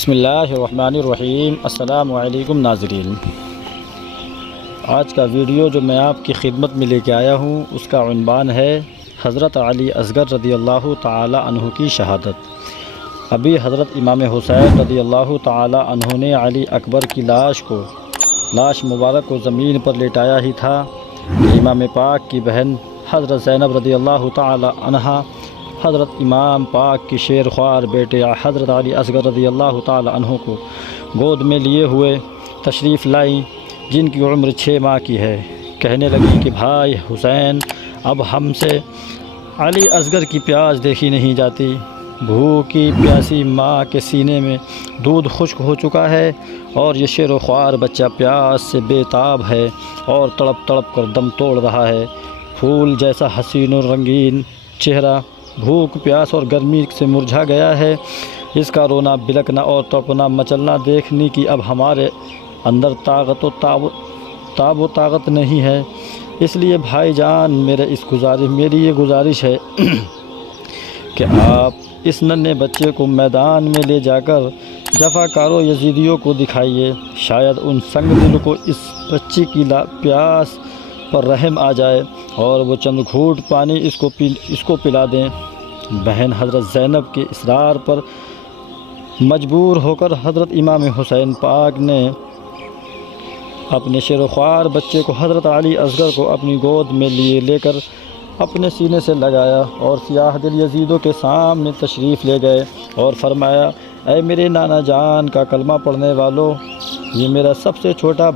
بسم اللہ الرحمن الرحیم۔ السلام علیکم ناظرین، آج کا ویڈیو جو میں آپ کی خدمت میں لے کے آیا ہوں اس کا عنوان ہے حضرت علی اصغر رضی اللہ تعالی عنہ کی شہادت۔ ابھی حضرت امام حسین رضی اللہ تعالی عنہ نے علی اکبر کی لاش مبارک کو زمین پر لیٹایا ہی تھا کہ امام پاک کی بہن حضرت زینب رضی اللہ تعالی عنہا حضرت امام پاک کی شیر خوار بیٹے حضرت علی اصغر رضی اللہ تعالی عنہ کو گود میں لیے ہوئے تشریف لائیں، جن کی عمر 6 ماہ کی ہے۔ کہنے لگی کہ بھائی حسین، اب ہم سے علی اصغر کی پیاس دیکھی نہیں جاتی۔ بھوکی پیاسی ماں کے سینے میں دودھ خشک ہو چکا ہے اور یہ شیر و خوار بچہ پیاس سے بے تاب ہے اور تڑپ تڑپ کر دم توڑ رہا ہے۔ پھول جیسا حسین و رنگین چہرہ بھوک، پیاس اور گرمی سے مرجھا گیا ہے۔ اس کا رونا، بلکنا اور تڑپنا مچلنا دیکھنے کی اب ہمارے اندر تاب و طاقت نہیں ہے۔ اس لیے بھائی جان، میری یہ گزارش ہے کہ آپ اس ننھے بچے کو میدان میں لے جا کر جفاکاروں یزیدیوں کو دکھائیے، شاید ان سنگ دل کو اس بچے کی پیاس پر رحم آ جائے اور وہ چند گھونٹ پانی اس کو پلا دیں۔ بہن حضرت زینب کے اصرار پر مجبور ہو کر حضرت امام حسین پاک نے اپنے شیر و خوار بچے کو حضرت علی اصغر کو اپنی گود میں لے کر اپنے سینے سے لگایا اور سیاہ دل یزیدوں کے سامنے تشریف لے گئے اور فرمایا، اے میرے نانا جان کا کلمہ پڑھنے والوں، یہ میرا سب سے چھوٹا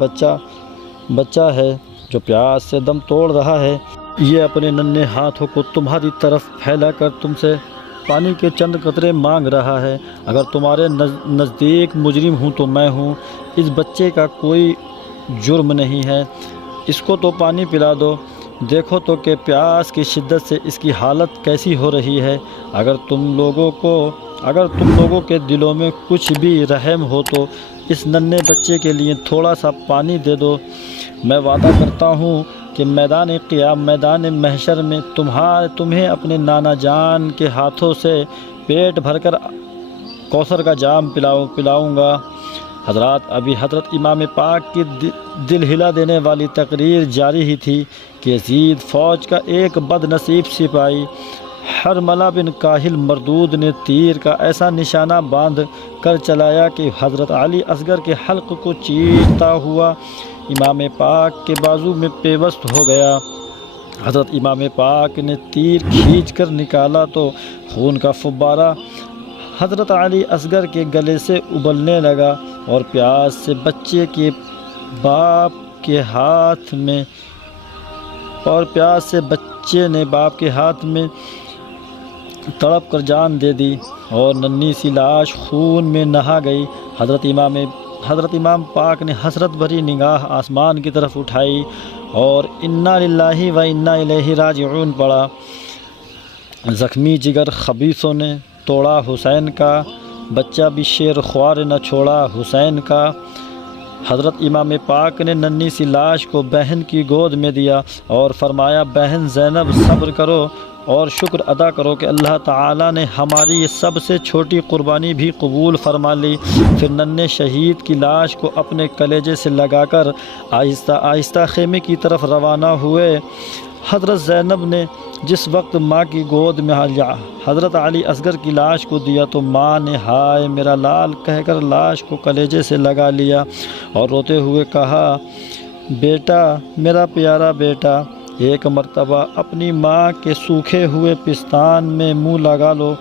بچہ ہے جو پیاس سے دم توڑ رہا ہے۔ یہ اپنے ننھے ہاتھوں کو تمہاری طرف پھیلا کر تم سے پانی کے چند قطرے مانگ رہا ہے۔ اگر تمہارے نزدیک مجرم ہوں تو میں ہوں۔ اس بچے کا کوئی جرم نہیں ہے، اس کو تو پانی پلا دو۔ دیکھو تو کہ پیاس کی شدت سے اس کی حالت کیسی ہو رہی ہے۔ اگر تم لوگوں کے دلوں میں کچھ بھی رحم ہو تو اس ننھے بچے کے لیے تھوڑا سا پانی دے دو۔ میں وعدہ کرتا ہوں کہ میدان قیام، میدان محشر میں تمہیں اپنے نانا جان کے ہاتھوں سے پیٹ بھر کر کوثر کا جام پلاؤں گا۔ حضرات، ابھی حضرت امام پاک کی دل ہلا دینے والی تقریر جاری ہی تھی کہ یزید فوج کا ایک بد نصیب سپاہی حرملہ بن کاہل مردود نے تیر کا ایسا نشانہ باندھ کر چلایا کہ حضرت علی اصغر کے حلق کو چیرتا ہوا امام پاک کے بازو میں پیوست ہو گیا۔ حضرت امام پاک نے تیر کھینچ کر نکالا تو خون کا فوارہ حضرت علی اصغر کے گلے سے ابلنے لگا اور پیاس سے بچے کے باپ کے ہاتھ میں تڑپ کر جان دے دی اور ننھی سی لاش خون میں نہا گئی۔ حضرت امام پاک نے حسرت بھری نگاہ آسمان کی طرف اٹھائی اور انا للہ و انا الیہ راجعون پڑھا۔ زخمی جگر خبیثوں نے توڑا حسین کا بچہ بھی شیر خوار نہ چھوڑا حسین کا۔ حضرت امام پاک نے ننھی سی لاش کو بہن کی گود میں دیا اور فرمایا، بہن زینب، صبر کرو اور شکر ادا کرو کہ اللہ تعالیٰ نے ہماری یہ سب سے چھوٹی قربانی بھی قبول فرما لی۔ پھر ننھے شہید کی لاش کو اپنے کلیجے سے لگا کر آہستہ آہستہ خیمے کی طرف روانہ ہوئے۔ حضرت زینب نے جس وقت ماں کی گود میں حضرت علی اصغر کی لاش کو دیا تو ماں نے ہائے میرا لال کہہ کر لاش کو کلیجے سے لگا لیا اور روتے ہوئے کہا، بیٹا، میرا پیارا بیٹا، ایک مرتبہ اپنی ماں کے سوکھے ہوئے پستان میں منہ لگا لو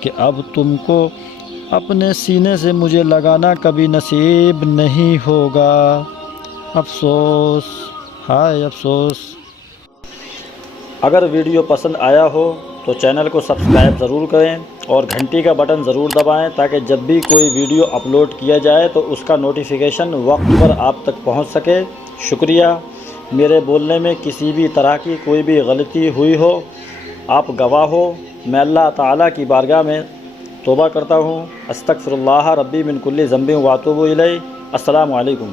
کہ اب تم کو اپنے سینے سے مجھے لگانا کبھی نصیب نہیں ہوگا۔ افسوس، ہائے افسوس۔ اگر ویڈیو پسند آیا ہو تو چینل کو سبسکرائب ضرور کریں اور گھنٹی کا بٹن ضرور دبائیں تاکہ جب بھی کوئی ویڈیو اپلوڈ کیا جائے تو اس کا نوٹیفیکیشن وقت پر آپ تک پہنچ سکے۔ شکریہ۔ میرے بولنے میں کسی بھی طرح کی کوئی بھی غلطی ہوئی ہو، آپ گواہ ہو۔ میں اللہ تعالیٰ کی بارگاہ میں توبہ کرتا ہوں۔ استغفر اللہ ربی من کل ذنب واتوب الیہ۔ السلام علیکم۔